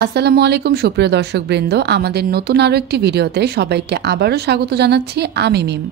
আসসালামু আলাইকুম সুপ্রিয় দর্শকবৃন্দ, আমাদের নতুন আরও একটি ভিডিওতে সবাইকে আবারও স্বাগত জানাচ্ছি। আমি মিম।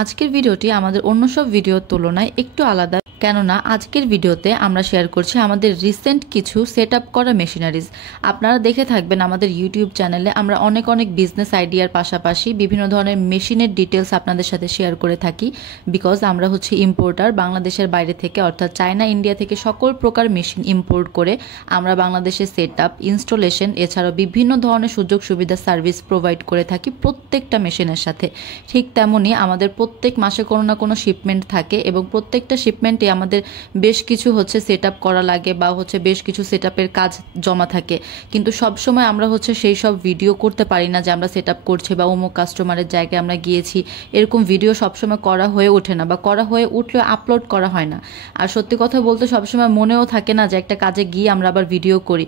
আজকের ভিডিওটি আমাদের অন্য সব ভিডিওর তুলনায় একটু আলাদা, কেননা আজকের ভিডিওতে আমরা শেয়ার করছি আমাদের রিসেন্ট কিছু সেট আপ করা মেশিনারিজ। আপনারা দেখে থাকবেন আমাদের ইউটিউব চ্যানেলে আমরা অনেক বিজনেস আইডিয়ার পাশাপাশি বিভিন্ন ধরনের মেশিনের ডিটেলস আপনাদের সাথে শেয়ার করে থাকি। বিকজ আমরা হচ্ছে ইম্পোর্টার, বাংলাদেশের বাইরে থেকে অর্থাৎ চায়না, ইন্ডিয়া থেকে সকল প্রকার মেশিন ইম্পোর্ট করে আমরা বাংলাদেশে সেট আপ, ইনস্টলেশন এছাড়াও বিভিন্ন ধরনের সুযোগ সুবিধা সার্ভিস প্রোভাইড করে থাকি প্রত্যেকটা মেশিনের সাথে। ঠিক তেমনই আমাদের প্রত্যেক মাসে কোনো না কোনো শিপমেন্ট থাকে এবং প্রত্যেকটা শিপমেন্টে আমাদের বেশ কিছু হচ্ছে সেট আপ করা লাগে বা হচ্ছে বেশ কিছু সেট আপের কাজ জমা থাকে। কিন্তু সবসময় আমরা হচ্ছে সেই সব ভিডিও করতে পারি না যে আমরা সেট আপ করছি বা অমুক কাস্টমারের জায়গায় আমরা গিয়েছি, এরকম ভিডিও সবসময় করা হয়ে ওঠে না, বা করা হয়ে উঠলেও আপলোড করা হয় না। আর সত্যি কথা বলতে সবসময় মনেও থাকে না যে একটা কাজে গিয়ে আমরা আবার ভিডিও করি,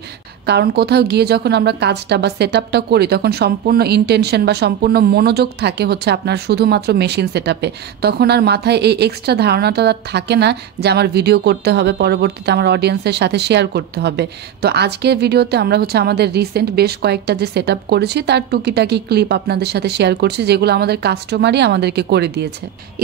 কারণ কোথাও গিয়ে যখন আমরা কাজটা বা সেট আপটা করি তখন সম্পূর্ণ ইন্টেনশন বা সম্পূর্ণ মনোযোগ থাকে হচ্ছে আপনার শুধুমাত্র মেশিন সেট আপে। তখন আর মাথায় এই এক্সট্রা ধারণাটা থাকে না যে আমার ভিডিও করতে হবে, পরবর্তীতে আমার অডিয়েন্সের সাথে শেয়ার করতে হবে। তো আজকের ভিডিওতে আমরা হচ্ছে আমাদের রিসেন্ট বেশ কয়েকটা যে সেট আপ করেছি তার টুকিটাকি ক্লিপ আপনাদের সাথে শেয়ার করছি, যেগুলো আমাদের কাস্টমারই আমাদেরকে করে দিয়েছে।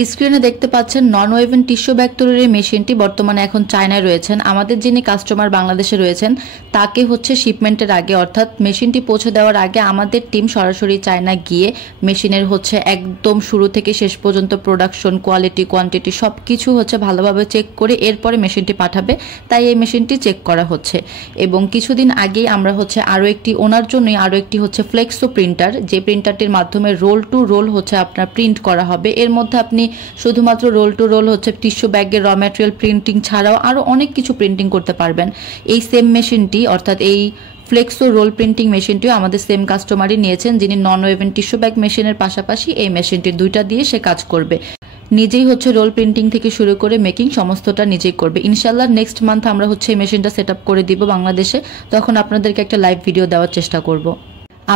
স্ক্রিনে দেখতে পাচ্ছেন নন ওয়েভেন টিস্যু ব্যাগ তৈরির এই মেশিনটি বর্তমানে এখন চায়নায় রয়েছেন। আমাদের যিনি কাস্টমার বাংলাদেশে রয়েছেন তাকে হচ্ছে শিপমেন্টের আগে অর্থাৎ মেশিনটি পৌঁছে দেওয়ার আগে আমাদের টিম সরাসরি চায়না গিয়ে মেশিনের হচ্ছে একদম শুরু থেকে শেষ পর্যন্ত প্রোডাকশন, কোয়ালিটি, কোয়ান্টিটি সব কিছু হচ্ছে ভালোভাবে চেক করে এরপরে মেশিনটি পাঠাবে। তাই এই মেশিনটি চেক করা হচ্ছে। এবং কিছুদিন আগেই আমরা হচ্ছে আরও একটি ওনার জন্যই আরও একটি হচ্ছে ফ্লেক্সো প্রিন্টার, যে প্রিন্টারটির মাধ্যমে রোল টু রোল হচ্ছে আপনার প্রিন্ট করা হবে। এর মধ্যে আপনি শুধুমাত্র রোল টু রোল হচ্ছে টিস্যু ব্যাগের র ম্যাটেরিয়াল প্রিন্টিং ছাড়াও আরও অনেক কিছু প্রিন্টিং করতে পারবেন। এই সেম মেশিনটি অর্থাৎ এই ফ্লেক্সো রোল প্রিন্টিং মেশিনটিও আমাদের সেম কাস্টমারই নিয়েছেন, যিনি নন ওয়েভেন টিস্যু ব্যাগ মেশিনের পাশাপাশি এই মেশিনটি দুইটা দিয়ে সে কাজ করবে। নিজেই হচ্ছে রোল প্রিন্টিং থেকে শুরু করে মেকিং সমস্তটা নিজেই করবে। ইনশাল্লাহ নেক্সট মান্থ আমরা হচ্ছে এই মেশিনটা সেট আপ করে দিব বাংলাদেশে, তখন আপনাদেরকে একটা লাইভ ভিডিও দেওয়ার চেষ্টা করব।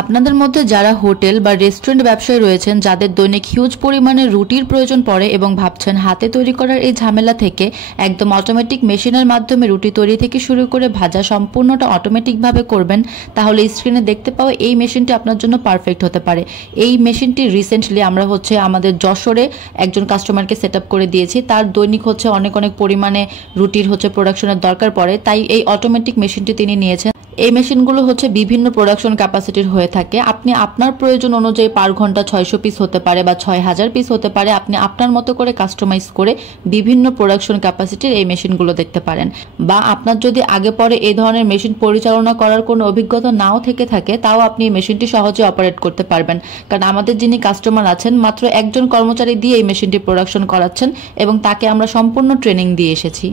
আপনাদের মধ্যে যারা হোটেল বা রেস্টুরেন্ট ব্যবসায়ী রয়েছেন, যাদের দৈনিক হিউজ পরিমাণে রুটির প্রয়োজন পড়ে এবং ভাবছেন হাতে তৈরি করার এই ঝামেলা থেকে একদম অটোমেটিক মেশিনের মাধ্যমে রুটি তৈরি থেকে শুরু করে ভাজা সম্পূর্ণটা অটোমেটিকভাবে করবেন, তাহলে স্ক্রিনে দেখতে পাওয়া এই মেশিনটি আপনার জন্য পারফেক্ট হতে পারে। এই মেশিনটি রিসেন্টলি আমরা হচ্ছে আমাদের যশোরে একজন কাস্টমারকে সেট আপ করে দিয়েছি। তার দৈনিক হচ্ছে অনেক পরিমাণে রুটির হচ্ছে প্রোডাকশনের দরকার পড়ে, তাই এই অটোমেটিক মেশিনটি তিনি নিয়েছেন। এই মেশিনগুলো হচ্ছে বিভিন্ন প্রোডাকশন ক্যাপাসিটির হয়ে থাকে। আপনি আপনার প্রয়োজন অনুযায়ী পার ঘন্টা 600 পিস হতে পারে বা 6000 পিস হতে পারে। আপনি আপনার মতো করে কাস্টমাইজ করে বিভিন্ন প্রোডাকশন ক্যাপাসিটির এই মেশিনগুলো দেখতে পারেন। বা আপনার যদি আগে পরে এই ধরনের মেশিন পরিচালনা করার কোনো অভিজ্ঞতা নাও থেকে থাকে, তাও আপনি এই মেশিনটি সহজে অপারেট করতে পারবেন। কারণ আমাদের যিনি কাস্টমার আছেন মাত্র একজন কর্মচারী দিয়ে এই মেশিনটি প্রোডাকশন করাচ্ছেন এবং তাকে আমরা সম্পূর্ণ ট্রেনিং দিয়ে এসেছি।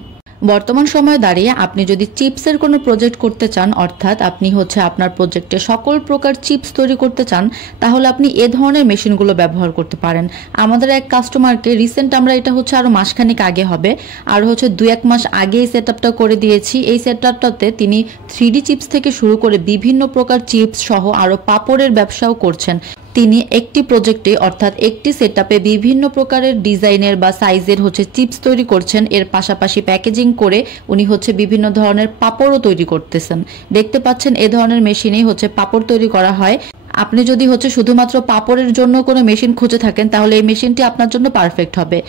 বর্তমান সময়ে দাঁড়িয়ে আপনি যদি চিপসের কোনো প্রজেক্ট করতে চান, অর্থাৎ আপনি হচ্ছে আপনার প্রজেক্টে সকল প্রকার চিপস তৈরি করতে চান, তাহলে আপনি এ ধরনের মেশিনগুলো ব্যবহার করতে পারেন। আমাদের এক কাস্টমারকে রিসেন্ট আমরা এটা হচ্ছে আরও মাসখানিক আগে হবে, আর হচ্ছে 2-1 মাস আগে এই সেট আপটা করে দিয়েছি। এই সেট আপটাতে তিনি 3D চিপস থেকে শুরু করে বিভিন্ন প্রকার চিপস সহ আরও পাপড়ের ব্যবসাও করছেন। তিনি একটি প্রজেক্টে অর্থাৎ একটি সেটআপে বিভিন্ন প্রকারের ডিজাইনের বা সাইজের হচ্ছে চিপস তৈরি করছেন। এর পাশাপাশি প্যাকেজিং করে উনি হচ্ছে বিভিন্ন ধরনের পাপড়ও তৈরি করতেছেন। দেখতে পাচ্ছেন এ ধরনের মেশিনেই হচ্ছে পাপড় তৈরি করা হয়। আপনি যদি হচ্ছে শুধুমাত্র পাপড়ের জন্য কোনো মেশিন খুঁজে থাকেন, তাহলে এই মেশিনটি আপনার জন্য পারফেক্ট হবে।